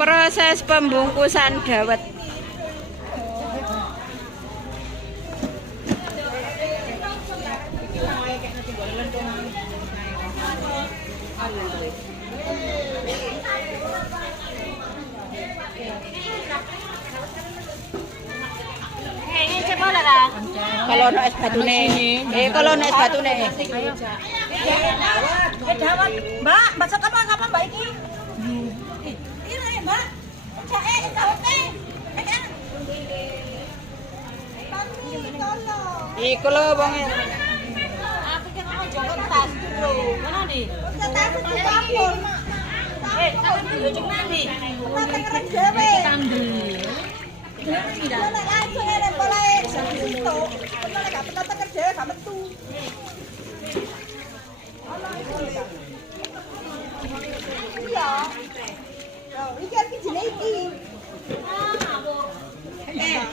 Proses pembungkusan dawet. Kalau no es batune, kalau no es batune. Dawet. Mbak, masak apa Mbak iki? Ini Mbak. Jahe dawete. Iku lho wong. Aku ki mau joko tas lho. Mana nih? Tas di dapur. Tapi lucu nanti. Kita tengeran dhewe. Nek langsung ngene boleh situ. Bener gak pernah tenger dhewe gak metu. Iya.